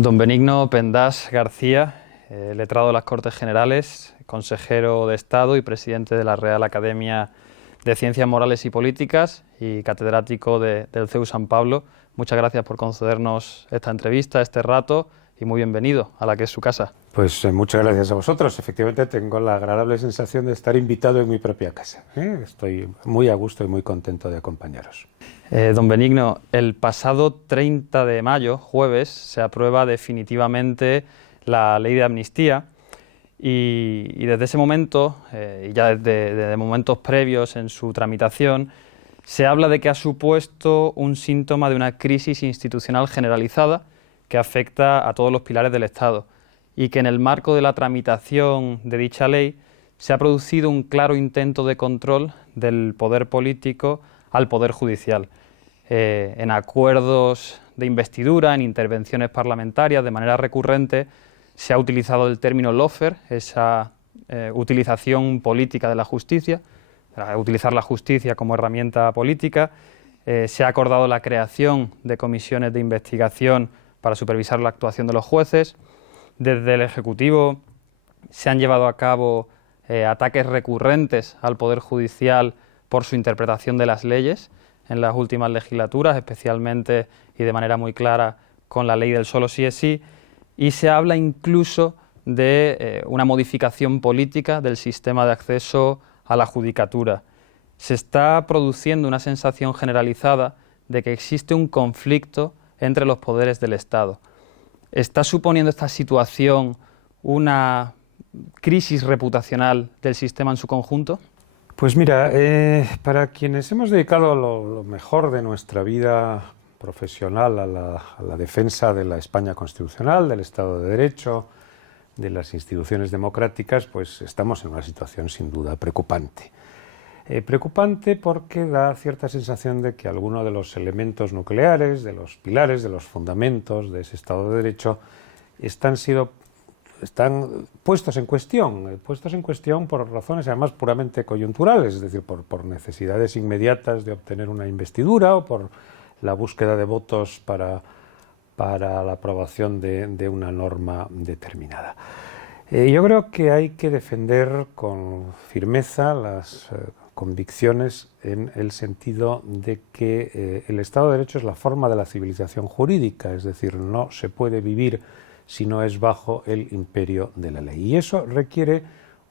Don Benigno Pendas García, letrado de las Cortes Generales, consejero de Estado y presidente de la Real Academia de Ciencias Morales y Políticas y catedrático del CEU San Pablo. Muchas gracias por concedernos esta entrevista, este rato, y muy bienvenido a la que es su casa. Pues muchas gracias a vosotros. Efectivamente tengo la agradable sensación de estar invitado en mi propia casa. Estoy muy a gusto y muy contento de acompañaros. Don Benigno, el pasado 30 de mayo, jueves, se aprueba definitivamente la ley de amnistía y desde ese momento, y ya desde momentos previos en su tramitación, se habla de que ha supuesto un síntoma de una crisis institucional generalizada que afecta a todos los pilares del Estado y que en el marco de la tramitación de dicha ley se ha producido un claro intento de control del poder político al poder judicial. En acuerdos de investidura, en intervenciones parlamentarias, de manera recurrente, se ha utilizado el término lawfare, esa utilización política de la justicia, utilizar la justicia como herramienta política. Se ha acordado la creación de comisiones de investigación para supervisar la actuación de los jueces. Desde el Ejecutivo se han llevado a cabo ataques recurrentes al Poder Judicial por su interpretación de las leyes en las últimas legislaturas, especialmente y de manera muy clara con la ley del solo sí es sí, y se habla incluso de una modificación política del sistema de acceso a la judicatura. Se está produciendo una sensación generalizada de que existe un conflicto entre los poderes del Estado. ¿Está suponiendo esta situación una crisis reputacional del sistema en su conjunto? Pues mira, para quienes hemos dedicado lo mejor de nuestra vida profesional a la defensa de la España constitucional, del Estado de Derecho, de las instituciones democráticas, pues estamos en una situación sin duda preocupante. Preocupante porque da cierta sensación de que algunos de los elementos nucleares, de los pilares, de los fundamentos de ese Estado de Derecho están puestos en cuestión por razones además puramente coyunturales, es decir, por necesidades inmediatas de obtener una investidura o por la búsqueda de votos para la aprobación de una norma determinada. Yo creo que hay que defender con firmeza las convicciones en el sentido de que el Estado de Derecho es la forma de la civilización jurídica, es decir, no se puede vivir si no es bajo el imperio de la ley. Y eso requiere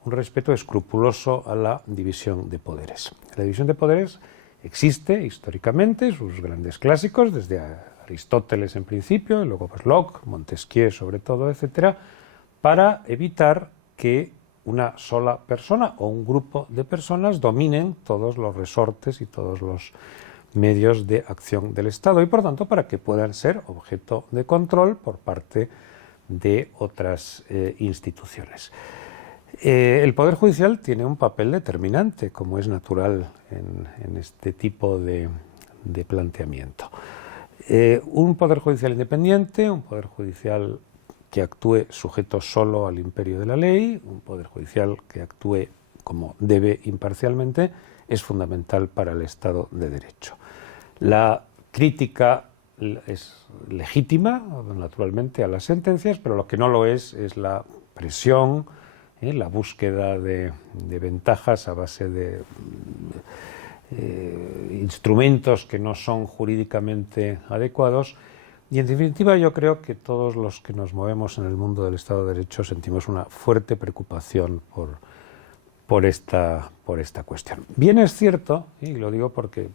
un respeto escrupuloso a la división de poderes. La división de poderes existe históricamente, sus grandes clásicos, desde Aristóteles en principio, y luego pues Locke, Montesquieu sobre todo, etcétera, para evitar que una sola persona o un grupo de personas dominen todos los resortes y todos los medios de acción del Estado y, por tanto, para que puedan ser objeto de control por parte de otras instituciones. El Poder Judicial tiene un papel determinante, como es natural en este tipo de planteamiento. Un Poder Judicial independiente, un Poder Judicial que actúe sujeto solo al imperio de la ley, un Poder Judicial que actúe como debe imparcialmente, es fundamental para el Estado de Derecho. La crítica es legítima, naturalmente, a las sentencias, pero lo que no lo es la presión, la búsqueda de ventajas a base de instrumentos que no son jurídicamente adecuados. Y en definitiva yo creo que todos los que nos movemos en el mundo del Estado de Derecho sentimos una fuerte preocupación por esta cuestión. Bien es cierto, y lo digo porque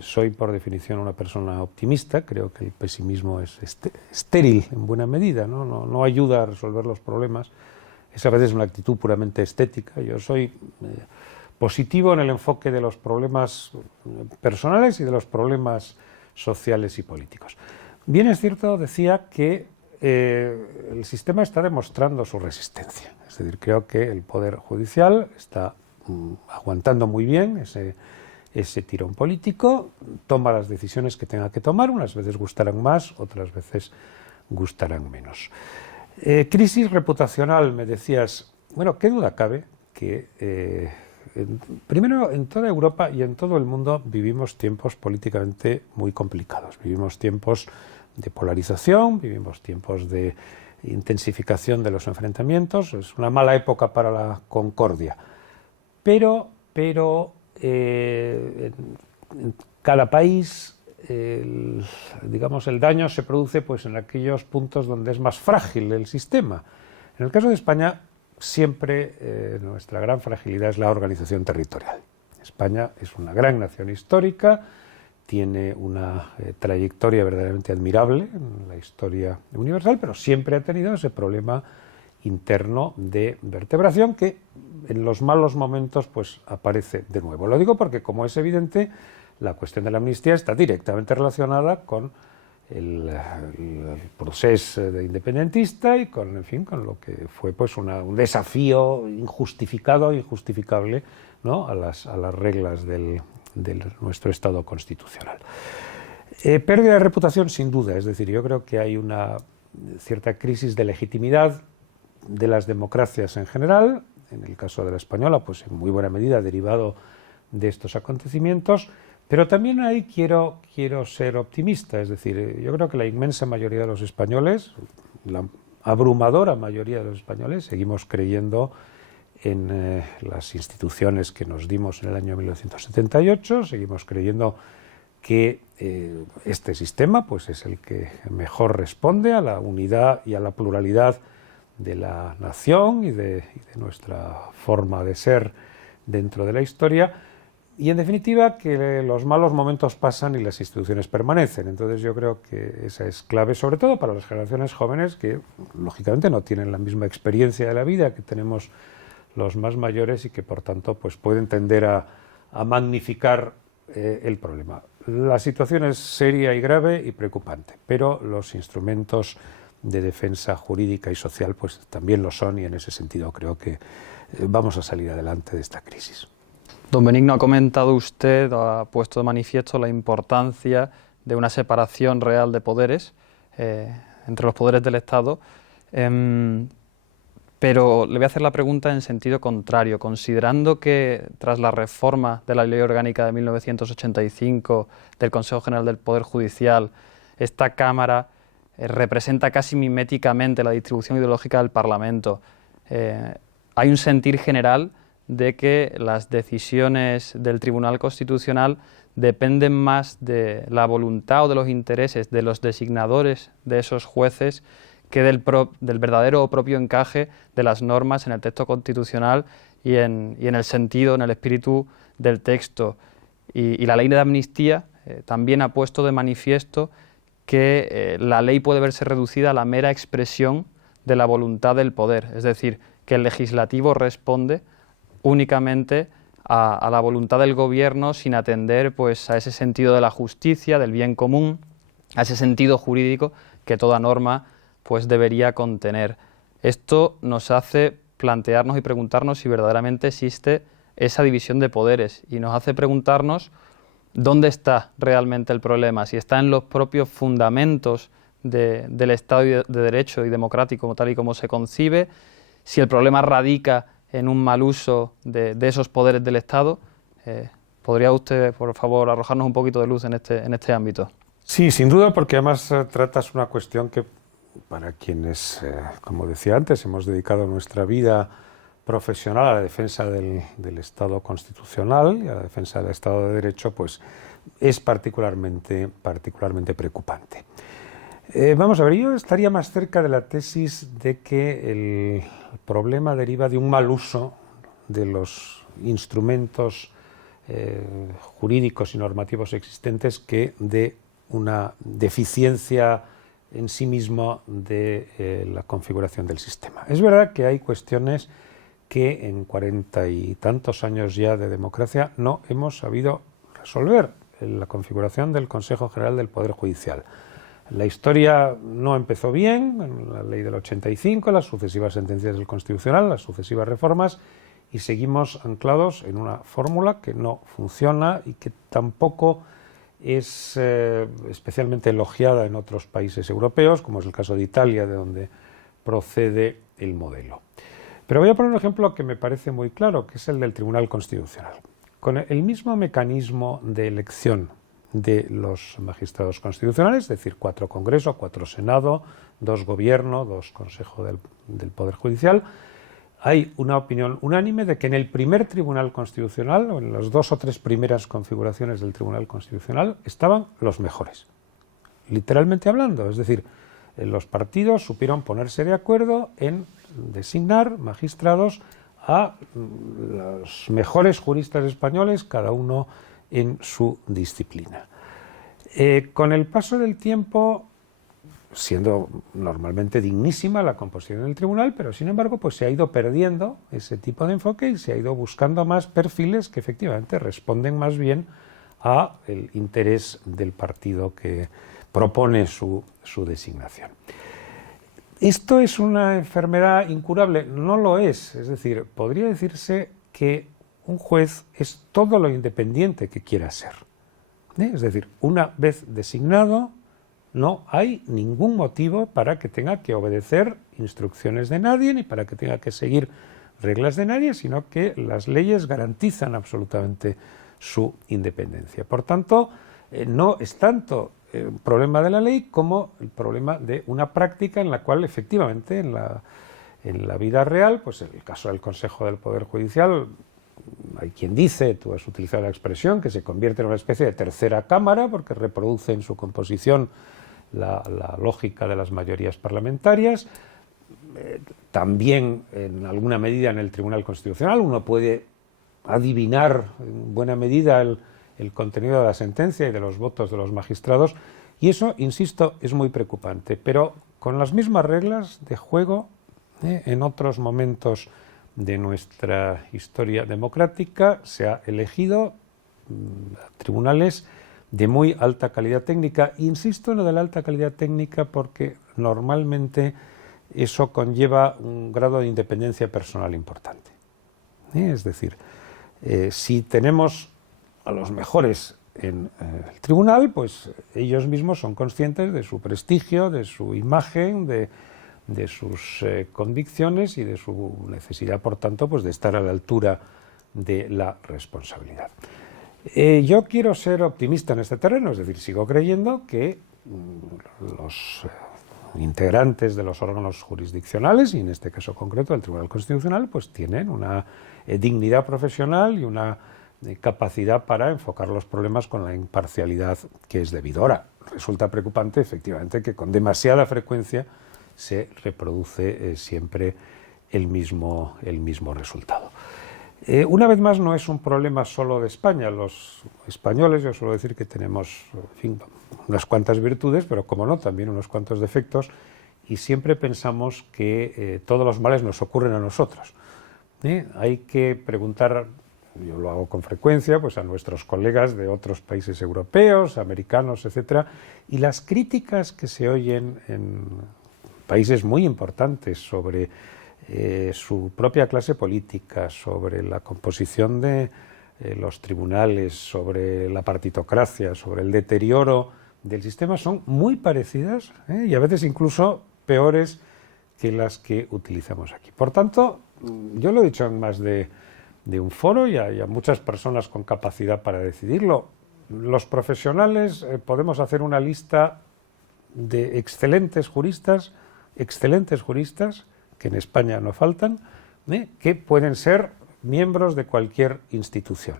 soy por definición una persona optimista, creo que el pesimismo es estéril en buena medida, no ayuda a resolver los problemas, es a veces una actitud puramente estética. Yo soy positivo en el enfoque de los problemas personales y de los problemas sociales y políticos. Bien es cierto, decía, que el sistema está demostrando su resistencia. Es decir, creo que el Poder Judicial está aguantando muy bien ese tirón político, toma las decisiones que tenga que tomar, unas veces gustarán más, otras veces gustarán menos. Crisis reputacional, me decías. Bueno, qué duda cabe que primero, en toda Europa y en todo el mundo vivimos tiempos políticamente muy complicados, vivimos tiempos de polarización, vivimos tiempos de intensificación de los enfrentamientos, es una mala época para la concordia. Pero en cada país, digamos, el daño se produce pues en aquellos puntos donde es más frágil el sistema. En el caso de España, siempre nuestra gran fragilidad es la organización territorial. España es una gran nación histórica, tiene una trayectoria verdaderamente admirable en la historia universal, pero siempre ha tenido ese problema interno de vertebración que en los malos momentos pues aparece de nuevo. Lo digo porque, como es evidente, la cuestión de la amnistía está directamente relacionada con el proceso de independentista y con, en fin, con lo que fue pues un desafío injustificado, injustificable, ¿no?, a las reglas de nuestro Estado constitucional. Pérdida de reputación, sin duda, es decir, yo creo que hay una cierta crisis de legitimidad de las democracias en general, en el caso de la española, pues en muy buena medida derivado de estos acontecimientos, pero también ahí quiero ser optimista, es decir, yo creo que la inmensa mayoría de los españoles, la abrumadora mayoría de los españoles, seguimos creyendo en las instituciones que nos dimos en el año 1978, seguimos creyendo que este sistema pues es el que mejor responde a la unidad y a la pluralidad de la nación y de nuestra forma de ser dentro de la historia, y en definitiva que los malos momentos pasan y las instituciones permanecen. Entonces yo creo que esa es clave, sobre todo para las generaciones jóvenes que lógicamente no tienen la misma experiencia de la vida que tenemos los más mayores y que por tanto pues pueden tender a magnificar el problema. La situación es seria y grave y preocupante, pero los instrumentos de defensa jurídica y social pues también lo son, y en ese sentido creo que vamos a salir adelante de esta crisis. Don Benigno, ha comentado usted, ha puesto de manifiesto la importancia de una separación real de poderes entre los poderes del Estado, pero le voy a hacer la pregunta en sentido contrario. Considerando que tras la reforma de la Ley Orgánica de 1985 del Consejo General del Poder Judicial, esta Cámara representa casi miméticamente la distribución ideológica del Parlamento, hay un sentir general de que las decisiones del Tribunal Constitucional dependen más de la voluntad o de los intereses de los designadores de esos jueces que del verdadero o propio encaje de las normas en el texto constitucional y en el sentido, en el espíritu del texto. Y la ley de amnistía también ha puesto de manifiesto que la ley puede verse reducida a la mera expresión de la voluntad del poder, es decir, que el legislativo responde únicamente a la voluntad del gobierno sin atender pues, a ese sentido de la justicia, del bien común, a ese sentido jurídico que toda norma pues, debería contener. Esto nos hace plantearnos y preguntarnos si verdaderamente existe esa división de poderes, y nos hace preguntarnos dónde está realmente el problema, si está en los propios fundamentos del Estado de Derecho y democrático tal y como se concibe, si el problema radica en un mal uso de esos poderes del Estado. ¿Podría usted, por favor, arrojarnos un poquito de luz en este ámbito? Sí, sin duda, porque además tratas una cuestión que para quienes, como decía antes, hemos dedicado nuestra vida profesional a la defensa del Estado constitucional y a la defensa del Estado de Derecho, pues es particularmente preocupante. Vamos a ver, yo estaría más cerca de la tesis de que el problema deriva de un mal uso de los instrumentos jurídicos y normativos existentes que de una deficiencia en sí mismo de la configuración del sistema. Es verdad que hay cuestiones que en 40 y tantos años ya de democracia no hemos sabido resolver. La configuración del Consejo General del Poder Judicial. La historia no empezó bien, en la ley del 85, las sucesivas sentencias del Constitucional, las sucesivas reformas, y seguimos anclados en una fórmula que no funciona y que tampoco es especialmente elogiada en otros países europeos, como es el caso de Italia, de donde procede el modelo. Pero voy a poner un ejemplo que me parece muy claro, que es el del Tribunal Constitucional. Con el mismo mecanismo de elección de los magistrados constitucionales, es decir, 4 Congreso, 4 Senado, 2 Gobierno, 2 Consejo del Poder Judicial. Hay una opinión unánime de que en el primer Tribunal Constitucional, o en las 2 o 3 primeras configuraciones del Tribunal Constitucional, estaban los mejores, literalmente hablando. Es decir, los partidos supieron ponerse de acuerdo en designar magistrados a los mejores juristas españoles, cada uno en su disciplina. Con el paso del tiempo, siendo normalmente dignísima la composición del tribunal, pero sin embargo pues se ha ido perdiendo ese tipo de enfoque y se ha ido buscando más perfiles que efectivamente responden más bien a el interés del partido que propone su designación. ¿Esto es una enfermedad incurable? No lo es decir, podría decirse que un juez es todo lo independiente que quiera ser. Es decir, una vez designado, no hay ningún motivo para que tenga que obedecer instrucciones de nadie ni para que tenga que seguir reglas de nadie, sino que las leyes garantizan absolutamente su independencia. Por tanto, no es tanto el problema de la ley como el problema de una práctica en la cual efectivamente en la vida real, pues en el caso del Consejo del Poder Judicial, hay quien dice, tú has utilizado la expresión, que se convierte en una especie de tercera cámara porque reproduce en su composición la lógica de las mayorías parlamentarias. También, en alguna medida, en el Tribunal Constitucional uno puede adivinar en buena medida el contenido de la sentencia y de los votos de los magistrados, y eso, insisto, es muy preocupante. Pero con las mismas reglas de juego, en otros momentos de nuestra historia democrática se ha elegido tribunales de muy alta calidad técnica. Insisto en lo de la alta calidad técnica porque normalmente eso conlleva un grado de independencia personal importante. Es decir, si tenemos a los mejores en el tribunal, pues ellos mismos son conscientes de su prestigio, de su imagen, de sus convicciones y de su necesidad, por tanto, pues de estar a la altura de la responsabilidad. Yo quiero ser optimista en este terreno, es decir, sigo creyendo que los integrantes de los órganos jurisdiccionales, y en este caso concreto el Tribunal Constitucional, pues tienen una dignidad profesional y una capacidad para enfocar los problemas con la imparcialidad que es debido. Ahora, resulta preocupante, efectivamente, que con demasiada frecuencia se reproduce siempre el mismo resultado. Una vez más, no es un problema solo de España. Los españoles, yo suelo decir que tenemos, en fin, unas cuantas virtudes, pero como no, también unos cuantos defectos, y siempre pensamos que todos los males nos ocurren a nosotros. Hay que preguntar, yo lo hago con frecuencia, pues a nuestros colegas de otros países europeos, americanos, etcétera, y las críticas que se oyen en países muy importantes sobre su propia clase política, sobre la composición de los tribunales, sobre la partitocracia, sobre el deterioro del sistema, son muy parecidas y a veces incluso peores que las que utilizamos aquí. Por tanto, yo lo he dicho en más de un foro y a muchas personas con capacidad para decidirlo. Los profesionales podemos hacer una lista de excelentes juristas, que en España no faltan, que pueden ser miembros de cualquier institución.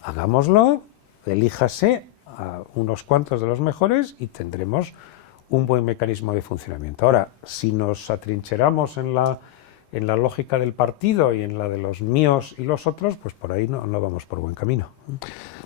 Hagámoslo, elíjase a unos cuantos de los mejores y tendremos un buen mecanismo de funcionamiento. Ahora, si nos atrincheramos en la lógica del partido y en la de los míos y los otros, pues por ahí no vamos por buen camino.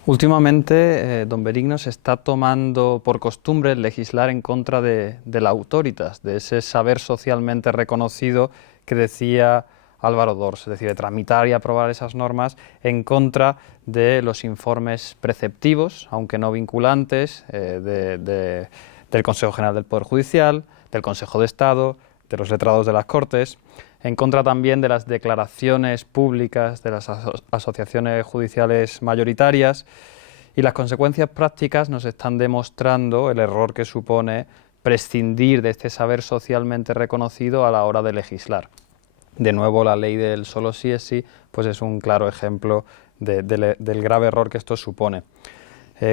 Últimamente, don Benigno, se está tomando por costumbre legislar en contra de la autoritas, de ese saber socialmente reconocido que decía Álvaro Dors, es decir, de tramitar y aprobar esas normas en contra de los informes preceptivos, aunque no vinculantes, del Consejo General del Poder Judicial, del Consejo de Estado, de los letrados de las Cortes, en contra también de las declaraciones públicas de las asociaciones judiciales mayoritarias, y las consecuencias prácticas nos están demostrando el error que supone prescindir de este saber socialmente reconocido a la hora de legislar. De nuevo, la ley del solo sí es sí, pues es un claro ejemplo del grave error que esto supone.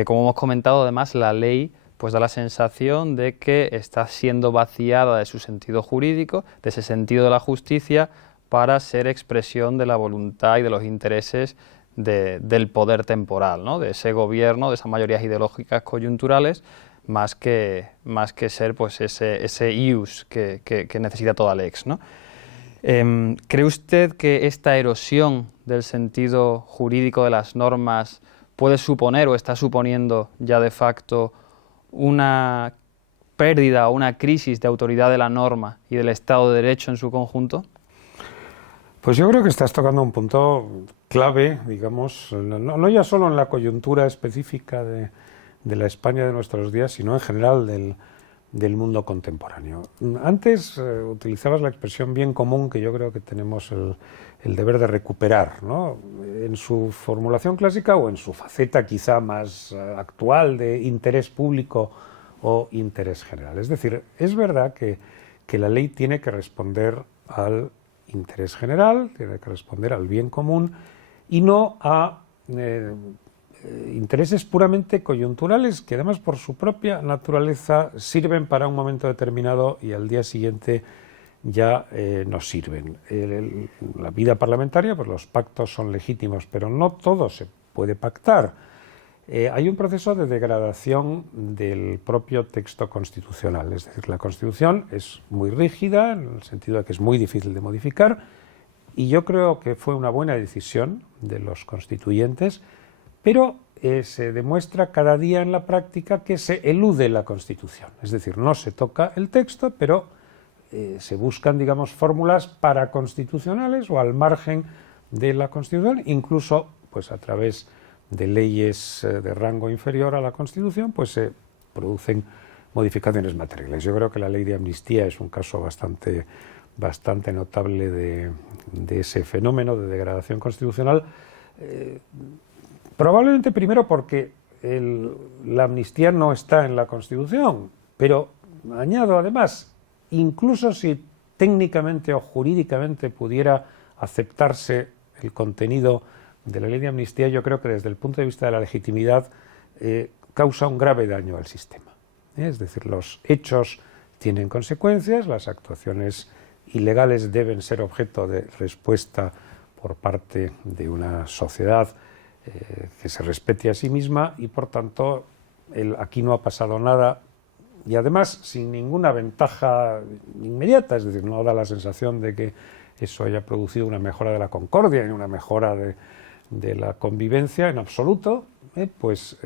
Como hemos comentado, además, la ley pues da la sensación de que está siendo vaciada de su sentido jurídico, de ese sentido de la justicia, para ser expresión de la voluntad y de los intereses del poder temporal, ¿no? De ese gobierno, de esas mayorías ideológicas coyunturales, más que ser pues ese ius que necesita toda lex, ¿no? ¿Cree usted que esta erosión del sentido jurídico de las normas puede suponer o está suponiendo ya de facto una pérdida o una crisis de autoridad de la norma y del Estado de Derecho en su conjunto? Pues yo creo que estás tocando un punto clave, digamos, no ya solo en la coyuntura específica de la España de nuestros días, sino en general del mundo contemporáneo. Antes utilizabas la expresión bien común que yo creo que tenemos el deber de recuperar, ¿no? En su formulación clásica o en su faceta quizá más actual de interés público o interés general. Es decir, es verdad que la ley tiene que responder al interés general, tiene que responder al bien común y no a intereses puramente coyunturales que además por su propia naturaleza sirven para un momento determinado y al día siguiente ya no sirven. La vida parlamentaria, pues los pactos son legítimos, pero no todo se puede pactar. Hay un proceso de degradación del propio texto constitucional, es decir, la Constitución es muy rígida en el sentido de que es muy difícil de modificar y yo creo que fue una buena decisión de los constituyentes, pero se demuestra cada día en la práctica que se elude la Constitución, es decir, no se toca el texto, pero se buscan, digamos, fórmulas paraconstitucionales o al margen de la Constitución, incluso pues a través de leyes de rango inferior a la Constitución, pues se producen modificaciones materiales. Yo creo que la ley de amnistía es un caso bastante notable de ese fenómeno de degradación constitucional, probablemente primero porque la amnistía no está en la Constitución, pero añado además, incluso si técnicamente o jurídicamente pudiera aceptarse el contenido de la ley de amnistía, yo creo que desde el punto de vista de la legitimidad causa un grave daño al sistema. Es decir, los hechos tienen consecuencias, las actuaciones ilegales deben ser objeto de respuesta por parte de una sociedad que se respete a sí misma y por tanto aquí no ha pasado nada y además sin ninguna ventaja inmediata, es decir, no da la sensación de que eso haya producido una mejora de la concordia ni una mejora de la convivencia en absoluto, pues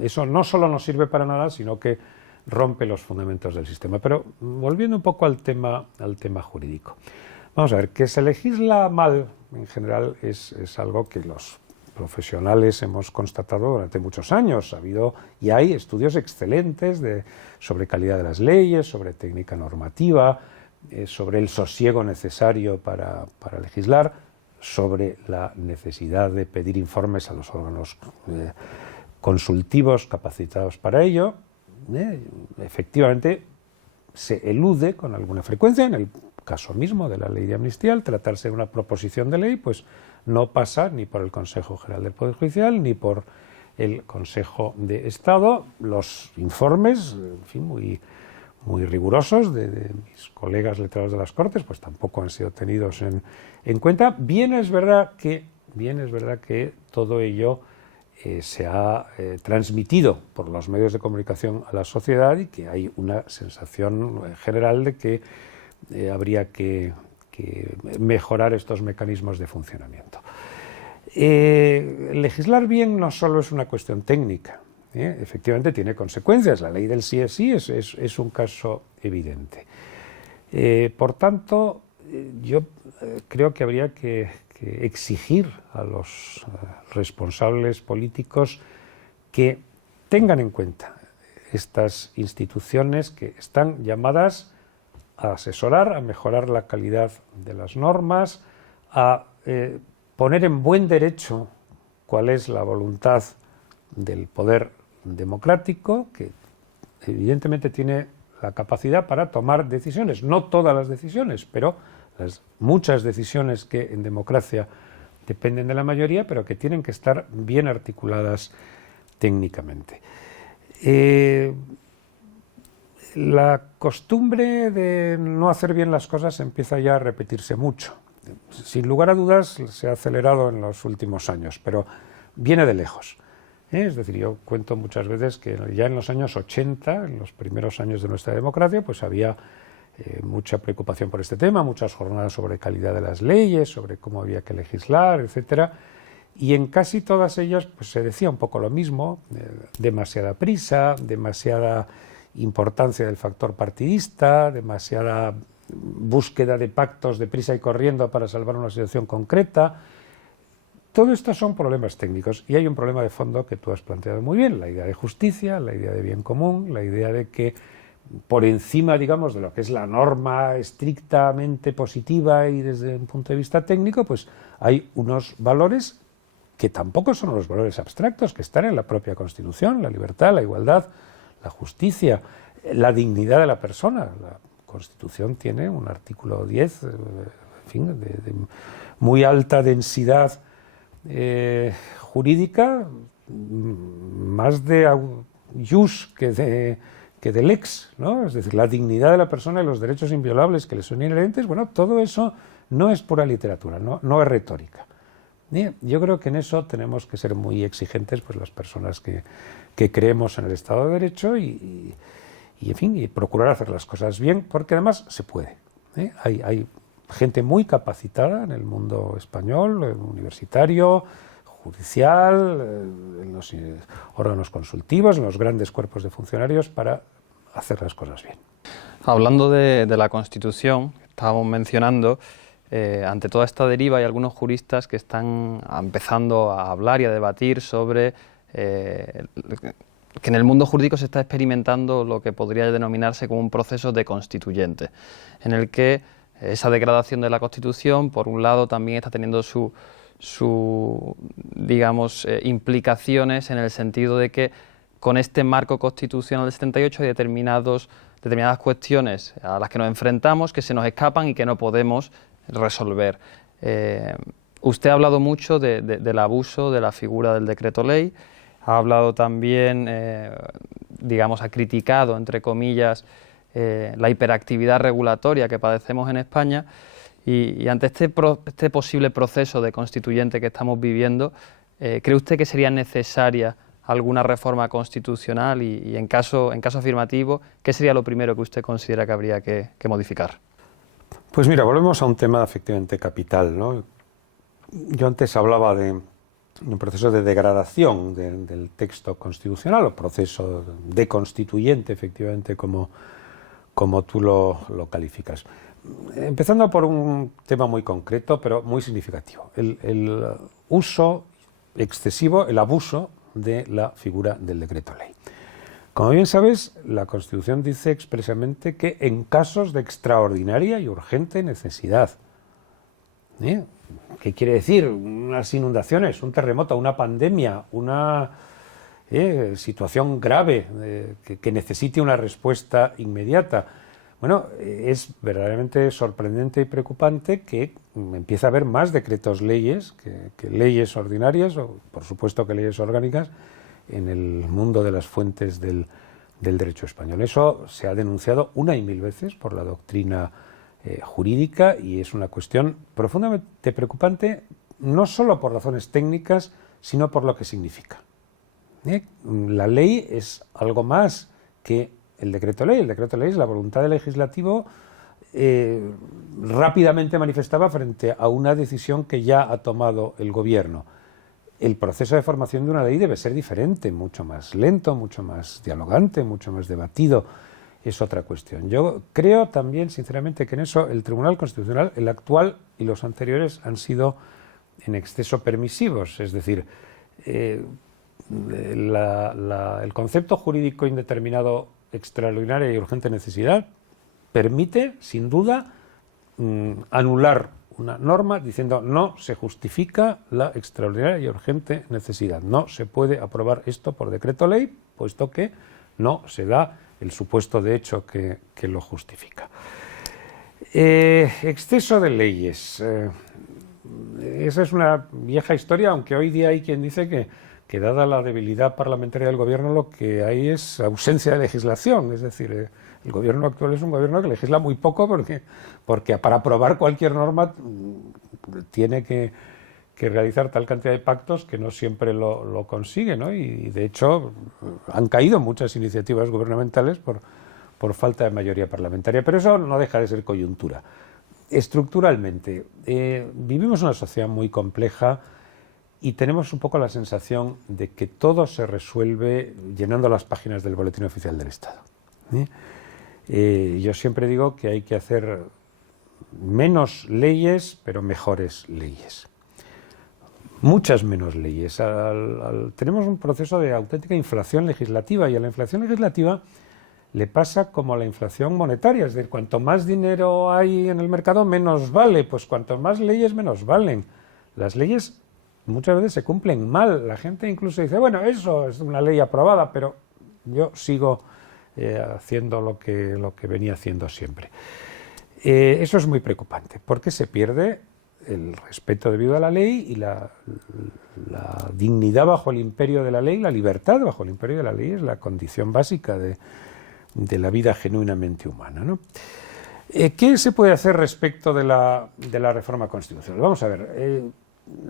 eso no solo no sirve para nada, sino que rompe los fundamentos del sistema. Pero volviendo un poco al tema jurídico. Vamos a ver, que se legisla mal en general es algo que los profesionales hemos constatado durante muchos años. Ha habido y hay estudios excelentes sobre calidad de las leyes, sobre técnica normativa, sobre el sosiego necesario para legislar, sobre la necesidad de pedir informes a los órganos consultivos capacitados para ello. Efectivamente, se elude con alguna frecuencia, en el caso mismo de la ley de amnistía, al tratarse de una proposición de ley, pues no pasa ni por el Consejo General del Poder Judicial ni por el Consejo de Estado. Los informes, en fin, muy rigurosos de mis colegas letrados de las Cortes, pues tampoco han sido tenidos en cuenta. Bien es verdad que todo ello se ha transmitido por los medios de comunicación a la sociedad y que hay una sensación general de que habría que mejorar estos mecanismos de funcionamiento. Legislar bien no solo es una cuestión técnica, efectivamente tiene consecuencias. La ley del sí es sí es un caso evidente. Por tanto, yo creo que habría que exigir a los responsables políticos que tengan en cuenta estas instituciones que están llamadas a asesorar, a mejorar la calidad de las normas, a poner en buen derecho cuál es la voluntad del poder democrático, que evidentemente tiene la capacidad para tomar decisiones, no todas las decisiones, pero las muchas decisiones que en democracia dependen de la mayoría, pero que tienen que estar bien articuladas técnicamente. La costumbre de no hacer bien las cosas empieza ya a repetirse mucho. Sin lugar a dudas se ha acelerado en los últimos años, pero viene de lejos. Es decir, yo cuento muchas veces que ya en los años 80, en los primeros años de nuestra democracia, pues había mucha preocupación por este tema, muchas jornadas sobre calidad de las leyes, sobre cómo había que legislar, etcétera. Y en casi todas ellas pues, se decía un poco lo mismo, demasiada prisa, demasiada importancia del factor partidista, demasiada búsqueda de pactos de prisa y corriendo para salvar una situación concreta. Todo esto son problemas técnicos y hay un problema de fondo que tú has planteado muy bien, la idea de justicia, la idea de bien común, la idea de que por encima, digamos, de lo que es la norma estrictamente positiva y desde un punto de vista técnico, pues hay unos valores que tampoco son los valores abstractos, que están en la propia Constitución, la libertad, la igualdad, la justicia, la dignidad de la persona. La Constitución tiene un artículo 10, en fin, de muy alta densidad jurídica, más de jus que de lex, ¿no? Es decir, la dignidad de la persona y los derechos inviolables que le son inherentes, bueno, todo eso no es pura literatura, no es retórica. Yo creo que en eso tenemos que ser muy exigentes, pues las personas que creemos en el Estado de Derecho y en fin, y procurar hacer las cosas bien, porque además se puede. Hay gente muy capacitada en el mundo español, universitario, judicial, en los órganos consultivos, en los grandes cuerpos de funcionarios para hacer las cosas bien. Hablando de la Constitución, estábamos mencionando, ante toda esta deriva hay algunos juristas que están empezando a hablar y a debatir sobre que en el mundo jurídico se está experimentando lo que podría denominarse como un proceso deconstituyente, en el que esa degradación de la Constitución, por un lado, también está teniendo digamos, implicaciones en el sentido de que con este marco constitucional del 78 hay determinadas cuestiones a las que nos enfrentamos que se nos escapan y que no podemos resolver. Usted ha hablado mucho del abuso de la figura del decreto ley, ha hablado también, digamos, ha criticado, entre comillas, la hiperactividad regulatoria que padecemos en España y ante este posible proceso de constituyente que estamos viviendo, ¿cree usted que sería necesaria alguna reforma constitucional y en caso afirmativo, qué sería lo primero que usted considera que habría que modificar? Pues mira, volvemos a un tema efectivamente capital, ¿no? Yo antes hablaba de un proceso de degradación del texto constitucional, o proceso deconstituyente, efectivamente, como tú lo calificas. Empezando por un tema muy concreto, pero muy significativo, el uso excesivo, el abuso de la figura del decreto ley. Como bien sabes, la Constitución dice expresamente que en casos de extraordinaria y urgente necesidad, ¿qué quiere decir? Unas inundaciones, un terremoto, una pandemia, una situación grave que necesite una respuesta inmediata. Bueno, es verdaderamente sorprendente y preocupante que empiece a haber más decretos leyes que leyes ordinarias, o por supuesto que leyes orgánicas, en el mundo de las fuentes del derecho español. Eso se ha denunciado una y mil veces por la doctrina jurídica y es una cuestión profundamente preocupante, no solo por razones técnicas, sino por lo que significa. La ley es algo más que el decreto ley. El decreto ley es la voluntad del legislativo rápidamente manifestada frente a una decisión que ya ha tomado el gobierno. El proceso de formación de una ley debe ser diferente, mucho más lento, mucho más dialogante, mucho más debatido. Es otra cuestión. Yo creo también, sinceramente, que en eso el Tribunal Constitucional, el actual y los anteriores, han sido en exceso permisivos. Es decir, el concepto jurídico indeterminado, extraordinaria y urgente necesidad, permite, sin duda, anular una norma diciendo no se justifica la extraordinaria y urgente necesidad. No se puede aprobar esto por decreto ley, puesto que no se da el supuesto de hecho que lo justifica. Exceso de leyes. Esa es una vieja historia, aunque hoy día hay quien dice que que dada la debilidad parlamentaria del gobierno lo que hay es ausencia de legislación, es decir, el gobierno actual es un gobierno que legisla muy poco porque para aprobar cualquier norma tiene que realizar tal cantidad de pactos que no siempre lo consigue, ¿no? Y de hecho han caído muchas iniciativas gubernamentales por falta de mayoría parlamentaria, pero eso no deja de ser coyuntura. Estructuralmente, vivimos una sociedad muy compleja y tenemos un poco la sensación de que todo se resuelve llenando las páginas del Boletín Oficial del Estado. Yo siempre digo que hay que hacer menos leyes, pero mejores leyes. Muchas menos leyes. Tenemos un proceso de auténtica inflación legislativa, y a la inflación legislativa le pasa como a la inflación monetaria, es decir, cuanto más dinero hay en el mercado, menos vale, pues cuanto más leyes, menos valen. Las leyes muchas veces se cumplen mal, la gente incluso dice, bueno, eso es una ley aprobada, pero yo sigo haciendo lo que venía haciendo siempre. Eso es muy preocupante, porque se pierde el respeto debido a la ley y la dignidad bajo el imperio de la ley, la libertad bajo el imperio de la ley es la condición básica de la vida genuinamente humana, ¿no? ¿Qué se puede hacer respecto de la reforma constitucional? Vamos a ver,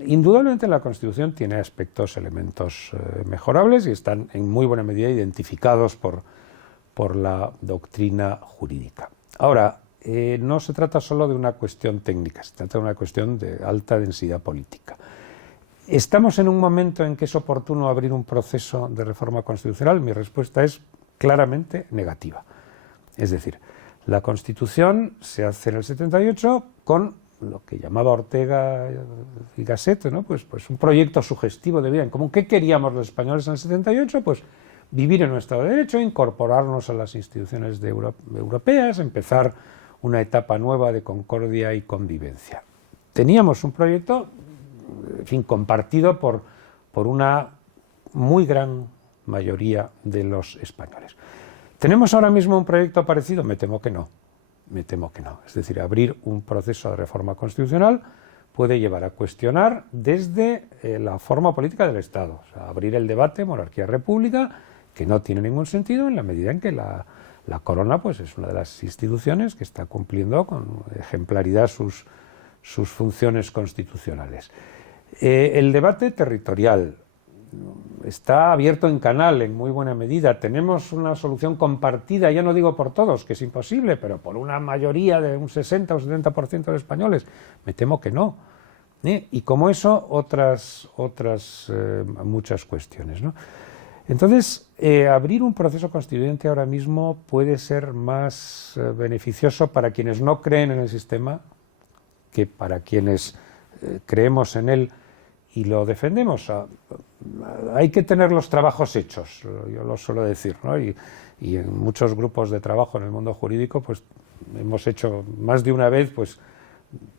indudablemente la Constitución tiene aspectos, elementos mejorables y están en muy buena medida identificados por la doctrina jurídica. Ahora, no se trata solo de una cuestión técnica, se trata de una cuestión de alta densidad política. ¿Estamos en un momento en que es oportuno abrir un proceso de reforma constitucional? Mi respuesta es claramente negativa. Es decir, la Constitución se hace en el 78 con lo que llamaba Ortega y Gasset, ¿no? Pues un proyecto sugestivo de vida en común. ¿Qué queríamos los españoles en el 78? Pues vivir en un Estado de Derecho, incorporarnos a las instituciones europeas, empezar una etapa nueva de concordia y convivencia. Teníamos un proyecto, en fin, compartido por una muy gran mayoría de los españoles. ¿Tenemos ahora mismo un proyecto parecido? Me temo que no. Me temo que no. Es decir, abrir un proceso de reforma constitucional puede llevar a cuestionar desde la forma política del Estado. O sea, abrir el debate monarquía-república, que no tiene ningún sentido en la medida en que la corona pues, es una de las instituciones que está cumpliendo con ejemplaridad sus funciones constitucionales. El debate territorial está abierto en canal en muy buena medida. Tenemos una solución compartida, ya no digo por todos, que es imposible, pero por una mayoría de un 60 o 70% de españoles. Me temo que no. Y como eso, otras muchas cuestiones, ¿no? Entonces, abrir un proceso constituyente ahora mismo puede ser más beneficioso para quienes no creen en el sistema que para quienes creemos en él y lo defendemos. Hay que tener los trabajos hechos, yo lo suelo decir, ¿no? Y en muchos grupos de trabajo en el mundo jurídico pues hemos hecho más de una vez pues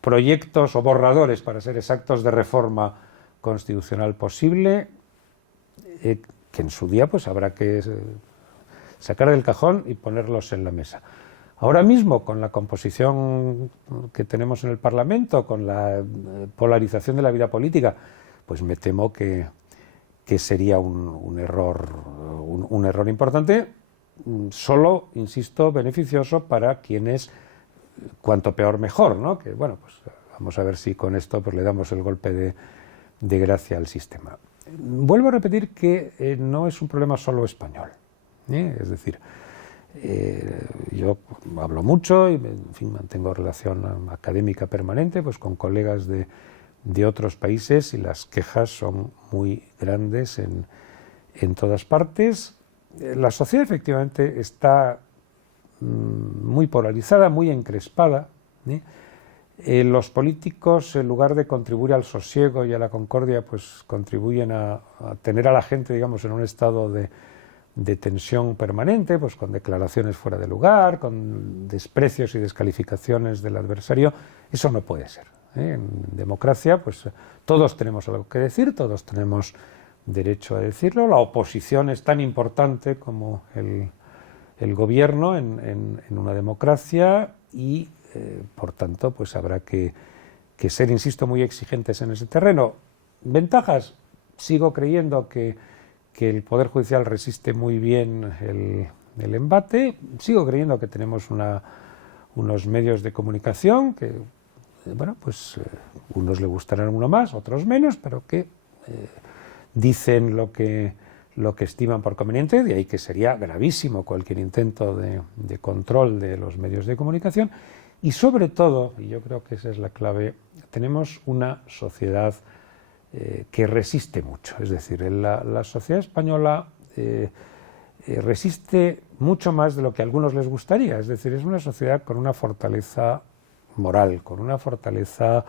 proyectos o borradores, para ser exactos, de reforma constitucional posible, que en su día pues habrá que sacar del cajón y ponerlos en la mesa. Ahora mismo, con la composición que tenemos en el Parlamento, con la polarización de la vida política, pues me temo que sería un error importante, solo, insisto, beneficioso para quienes, cuanto peor mejor, ¿no? Que bueno, pues vamos a ver si con esto pues le damos el golpe de gracia al sistema. Vuelvo a repetir que no es un problema solo español, es decir, yo hablo mucho y en fin, mantengo relación académica permanente pues con colegas de otros países y las quejas son muy grandes en todas partes. La sociedad efectivamente está muy polarizada, muy encrespada. Los políticos, en lugar de contribuir al sosiego y a la concordia, pues contribuyen a tener a la gente, digamos, en un estado de tensión permanente, pues con declaraciones fuera de lugar, con desprecios y descalificaciones del adversario. Eso no puede ser. En democracia, pues todos tenemos algo que decir, todos tenemos derecho a decirlo. La oposición es tan importante como el gobierno en una democracia y por tanto, pues habrá que ser, insisto, muy exigentes en ese terreno. ¿Ventajas? sigo creyendo que el Poder Judicial resiste muy bien el embate, sigo creyendo que tenemos unos medios de comunicación que, bueno, pues unos le gustarán uno más, otros menos, pero que dicen lo que estiman por conveniente, de ahí que sería gravísimo cualquier intento de control de los medios de comunicación. Y sobre todo, y yo creo que esa es la clave, tenemos una sociedad que resiste mucho. Es decir, la sociedad española resiste mucho más de lo que a algunos les gustaría. Es decir, es una sociedad con una fortaleza moral, con una fortaleza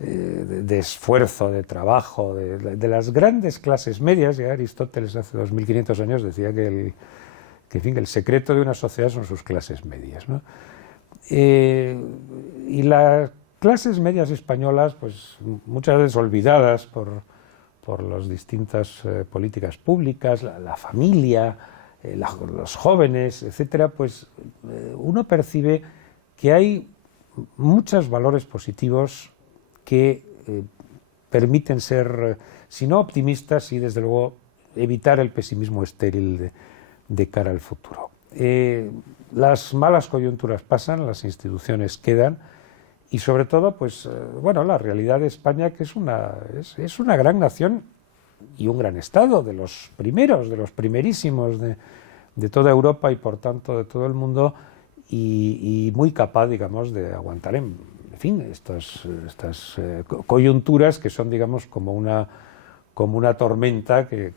de esfuerzo, de trabajo, de las grandes clases medias. Ya Aristóteles hace 2500 años decía que en fin, el secreto de una sociedad son sus clases medias, ¿no? Y las clases medias españolas, pues muchas veces olvidadas por las distintas políticas públicas, la familia, los jóvenes, etcétera, pues uno percibe que hay muchos valores positivos que permiten ser, si no optimistas, y desde luego evitar el pesimismo estéril de cara al futuro. Las malas coyunturas pasan, las instituciones quedan, y sobre todo, pues, bueno, la realidad de España, que es una gran nación y un gran Estado, de los primeros, de los primerísimos de toda Europa y por tanto de todo el mundo, y muy capaz, digamos, de aguantar, en fin, estas coyunturas que son, digamos, como una tormenta que,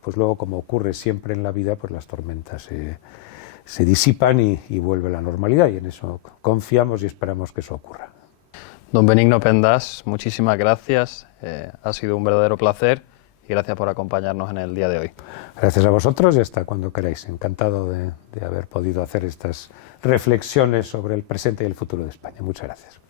pues luego, como ocurre siempre en la vida, pues las tormentas se disipan y vuelve a la normalidad, y en eso confiamos y esperamos que eso ocurra. Don Benigno Pendas, muchísimas gracias, ha sido un verdadero placer y gracias por acompañarnos en el día de hoy. Gracias a vosotros y hasta cuando queráis. Encantado de haber podido hacer estas reflexiones sobre el presente y el futuro de España. Muchas gracias.